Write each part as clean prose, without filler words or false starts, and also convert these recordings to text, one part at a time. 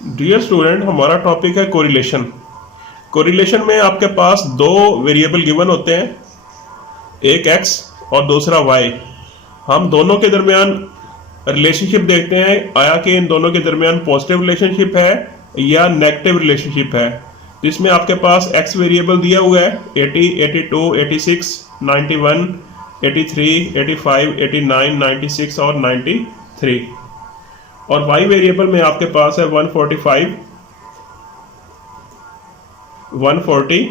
Dear student, हमारा topic है correlation. Correlation में आपके पास दो वेरिएबल गिवन होते हैं, एक x और दूसरा y। हम दोनों के दरमियान रिलेशनशिप देखते हैं, आया कि इन दोनों के दरमियान पॉजिटिव रिलेशनशिप है या नेगेटिव रिलेशनशिप है। जिसमें आपके पास x वेरिएबल दिया हुआ है 80, 82, 86, 91, 83, 85, 89, 96 और 93। और y वेरिएबल में आपके पास है 145, 140,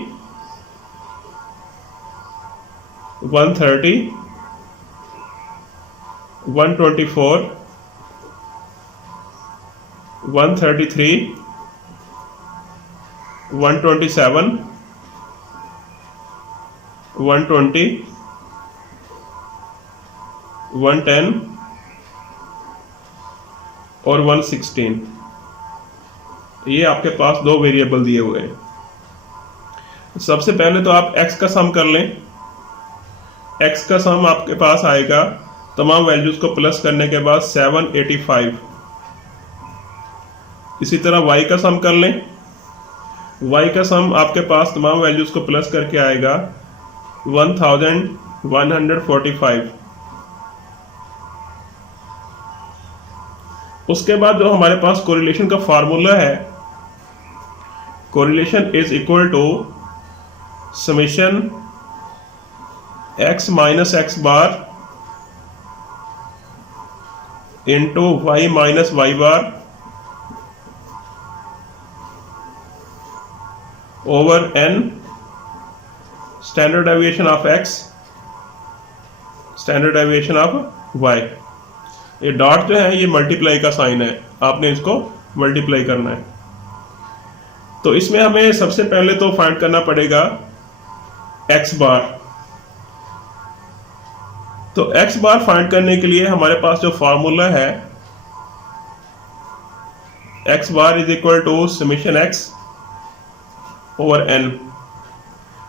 130, 124, 133, 127, 120, 110 और 116। ये आपके पास दो वेरिएबल दिए हुए हैं। सबसे पहले तो आप x का सम कर लें। x का सम आपके पास आएगा तमाम वैल्यूज को प्लस करने के बाद 785। इसी तरह y का सम कर लें। y का सम आपके पास तमाम वैल्यूज को प्लस करके आएगा 1145। उसके बाद जो हमारे पास कोरिलेशन का फार्मूला है, correlation is equal to summation x minus x bar into y minus y bar over n standard deviation of x standard deviation of y। ये डॉट जो है ये मल्टीप्लाई का साइन है, आपने इसको मल्टीप्लाई करना है। तो इसमें हमें सबसे पहले तो फाइंड करना पड़ेगा x बार। तो x बार फाइंड करने के लिए हमारे पास जो फार्मूला है, x bar is equal to summation x over n।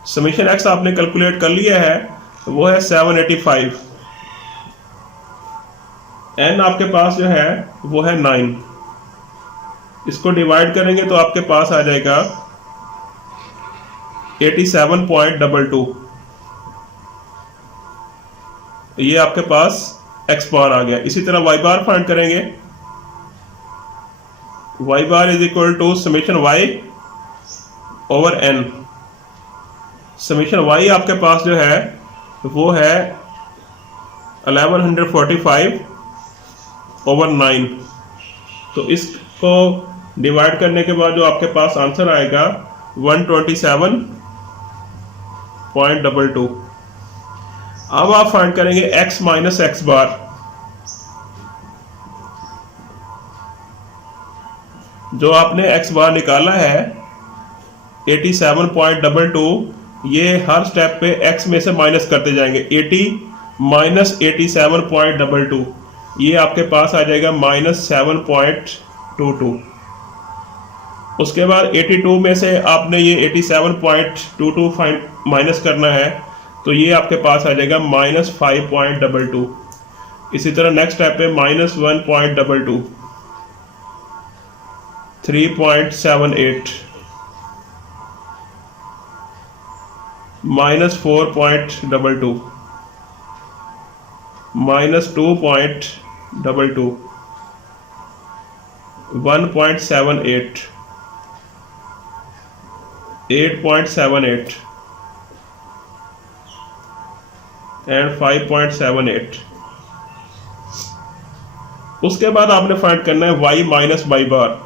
Summation x आपने कैलकुलेट कर लिया है, वो है 785। n आपके पास जो है वो है 9। इसको डिवाइड करेंगे तो आपके पास आ जाएगा 87.22। ये आपके पास x बार आ गया। इसी तरह y बार फाइंड करेंगे। y bar is equal to summation y over n। Summation y आपके पास जो है वो है 1145 ओवर 9। तो इसको डिवाइड करने के बाद जो आपके पास आंसर आएगा 127.22। अब आप फाइंड करेंगे x माइनस एक्स बार। जो आपने x बार निकाला है 87.22, ये हर स्टेप पे x में से माइनस करते जाएंगे। 80 माइनस 87.22, ये आपके पास आ जाएगा -7.22। उसके बाद 82 में से आपने ये 87.22 माइनस करना है, तो ये आपके पास आ जाएगा -5.22। इसी तरह नेक्स्ट स्टेप पे -1.22, 3.78, -4.22, -2.22, 1.78, 8.78 एंड 5.78। उसके बाद आपने फाइंड करना है y माइनस वाई बार।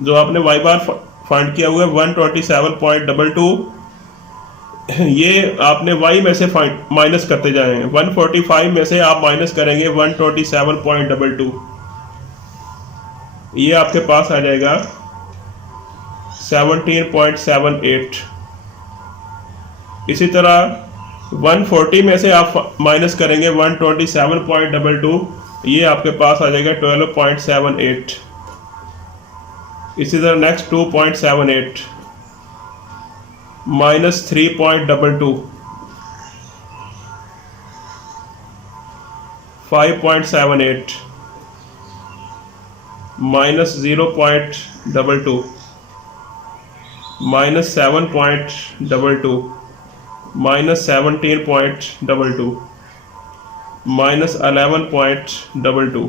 जो आपने y बार फाइंड किया हुआ है 127.22, ये आपने y में से माइनस करते जाएंगे। 145 में से आप माइनस करेंगे 127.22, ये आपके पास आ जाएगा 17.78। इसी तरह 140 में से आप माइनस करेंगे 127.22, ये आपके पास आ जाएगा 12.78। इसी तरह next 2.78 -3.22, 5.78, minus 0.22, minus 7.22, minus 17.22, minus 11.22।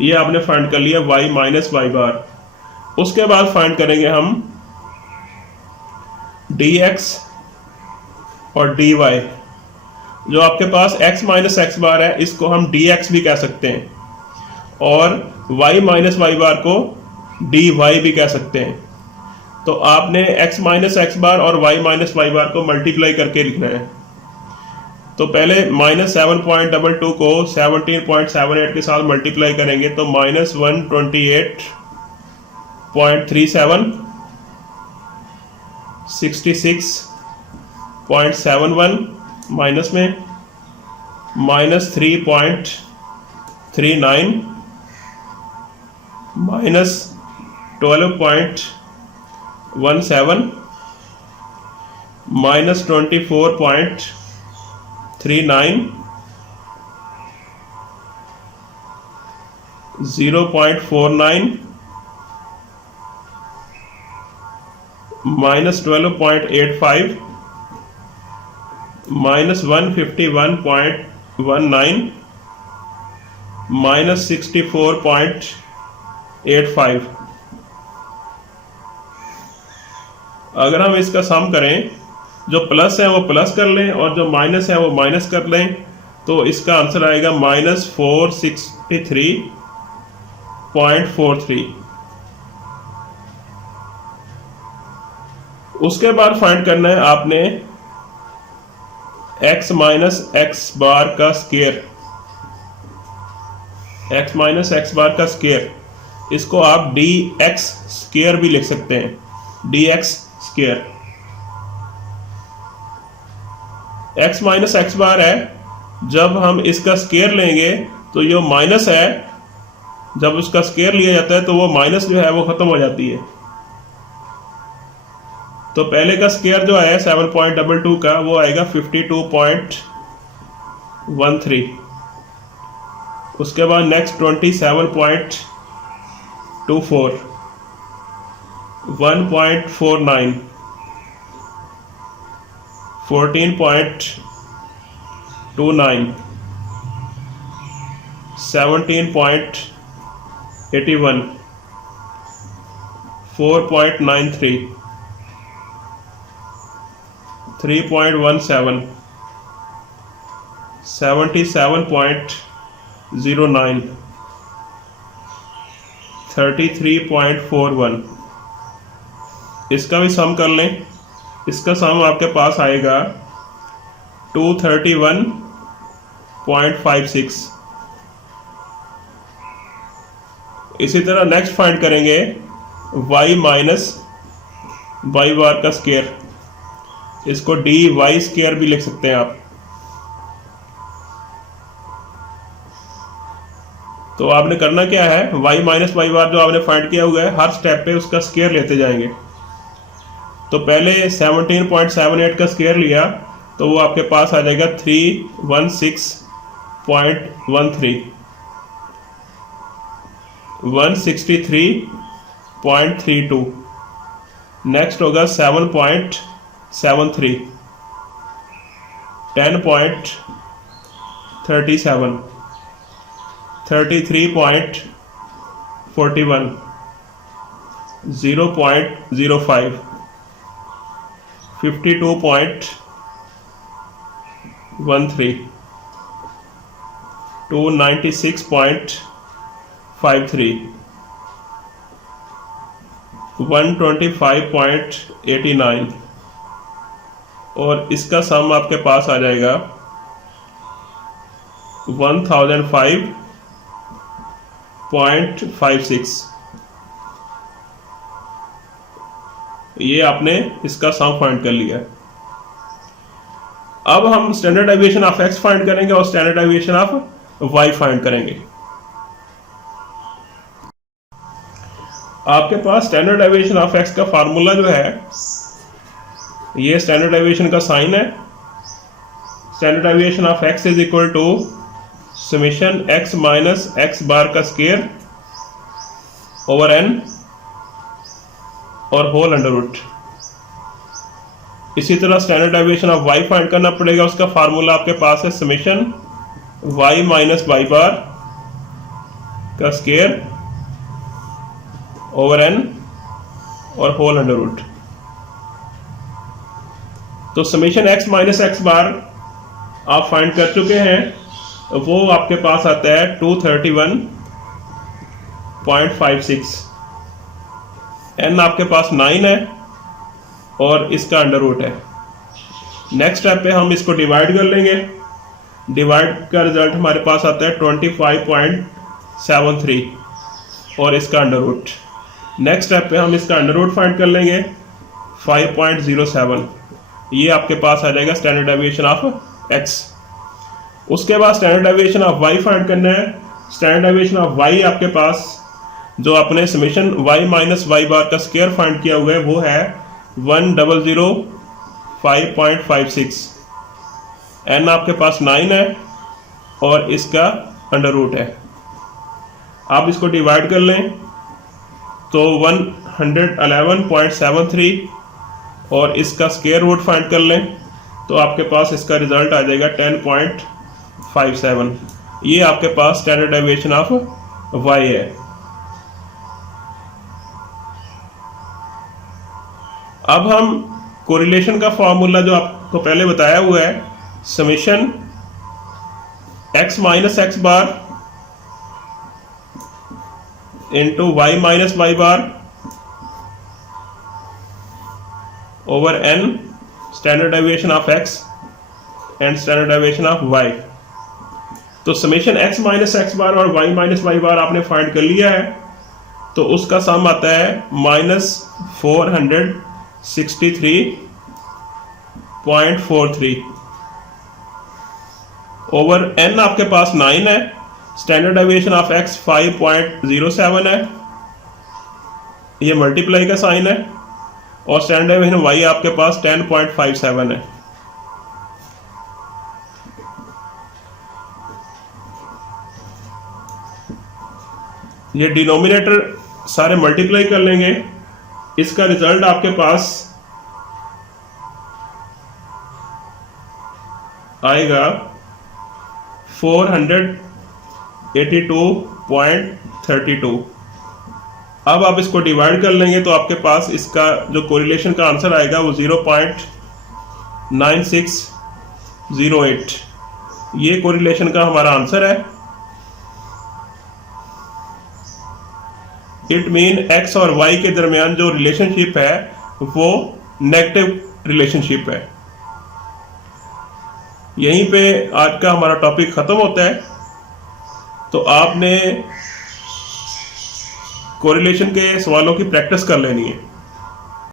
ये आपने फाइंड कर लिया y माइनस वाई बार। उसके बाद फाइंड करेंगे हम dx और dy। जो आपके पास x माइनस एक्स बार है इसको हम dx भी कह सकते हैं, और y माइनस वाई बार को dy भी कह सकते हैं। तो आपने x माइनस एक्स बार और y माइनस वाई बार को मल्टीप्लाई करके लिखना है। तो पहले माइनस 7.22 को 17.78 के साथ मल्टीप्लाई करेंगे तो माइनस 128.37, 66.71, माइनस में minus 3.39, minus 12.17, minus 24.39, 0.49, minus 12.85, minus 151.19, minus 64.85। अगर हम इसका सम करें, जो प्लस है वो प्लस कर लें और जो माइनस है वो माइनस कर लें, तो इसका आंसर आएगा माइनस 463.43। उसके बाद फाइंड करना है आपने x माइनस एक्स बार का square. x minus x bar का स्क्वायर, इसको आप dx स्क्वायर भी लिख सकते हैं, dx square. x minus x bar है, जब हम इसका स्क्वायर लेंगे तो ये माइनस है, जब उसका स्क्वायर लिया जाता है तो वो माइनस जो है वो खत्म हो जाती है। तो पहले का स्क्वायर जो है 7.22 का वो आएगा 52.13। उसके बाद नेक्स्ट 27.24, 1.49, 14.29, 17.81, 4.93, 3.17, 77.09, 33.41। इसका भी सम कर लें। इसका सम आपके पास आएगा 231.56। इसी तरह नेक्स्ट फाइंड करेंगे y माइनस वाई बार का स्क्वायर, इसको dy स्क्वायर भी लिख सकते हैं आप। तो आपने करना क्या है, y माइनस वाई बार जो आपने फाइंड किया हुआ है हर स्टेप पे उसका स्क्वायर लेते जाएंगे। तो पहले 17.78 का स्क्वायर लिया तो वो आपके पास आ जाएगा 316.13, 163.32। नेक्स्ट होगा 7.73, 10.37, 33.41, 0.05, 52.13, 296.53, 125.89। और इसका सम आपके पास आ जाएगा 1005.56। ये आपने इसका सम फाइंड कर लिया है। अब हम standard deviation of x find करेंगे और standard deviation of y find करेंगे। आपके पास स्टैंडर्ड डेविएशन ऑफ x का फार्मूला जो है, ये स्टैंडर्ड डेविएशन का साइन है। Standard deviation of x is equal to summation x minus x bar का स्क्वायर ओवर एन और होल अंडर रूट। इसी तरह standard deviation of y find करना पड़ेगा। उसका फार्मूला आपके पास है समेशन वाई माइनस वाई बार का स्केयर ओवर एन और होल अंडर रूट। तो समेशन एक्स माइनस एक्स बार आप फाइंड कर चुके हैं, वो आपके पास आता है 231.56। एन आपके पास 9 है और इसका अंडर रूट है। नेक्स्ट स्टेप पे हम इसको डिवाइड कर लेंगे। डिवाइड का रिजल्ट हमारे पास आता है 25.73 और इसका अंडर रूट। नेक्स्ट स्टेप पे हम इसका अंडर रूट फाइंड कर लेंगे 5.07। ये आपके पास आ जाएगा स्टैंडर्ड डेविएशन ऑफ एक्स। उसके बाद standard deviation of y find करना है। स्टैंडर्ड डेविएशन ऑफ वाई आपके पास जो अपने समेशन वाई माइनस वाई बार का स्क्वायर फाइंड किया हुआ है वो है 1005.56। एन आपके पास 9 है और इसका अंडर रूट है। आप इसको डिवाइड कर लें तो 111.73 और इसका स्क्वायर रूट फाइंड कर लें तो आपके पास इसका रिजल्ट आ जाएगा 10.57। ये आपके पास स्टैंडर्ड डेविएशन ऑफ वाई है। अब हम कोरिलेशन का फॉर्मूला जो आपको पहले बताया हुआ है, summation x minus x bar into y minus y bar over n standard deviation of x and standard deviation of y. तो summation x minus x bar और वाई माइनस वाई बार आपने फाइंड कर लिया है, तो उसका सम आता है -463.43 ओवर एन आपके पास 9 है, स्टैंडर्ड डेविएशन ऑफ एक्स 5.07 है, ये मल्टीप्लाई का साइन है, और स्टैंडर्ड डेविएशन वाई आपके पास 10.57 है। ये डिनोमिनेटर सारे मल्टीप्लाई कर लेंगे, इसका रिजल्ट आपके पास आएगा 482.32। अब आप इसको डिवाइड कर लेंगे तो आपके पास इसका जो कोरिलेशन का आंसर आएगा वो 0.9608। ये कोरिलेशन का हमारा आंसर है। इट मीन एक्स और वाई के दरमियान जो रिलेशनशिप है वो नेगेटिव रिलेशनशिप है। यहीं पे आज का हमारा टॉपिक खत्म होता है। तो आपने कोरिलेशन के सवालों की प्रैक्टिस कर लेनी है।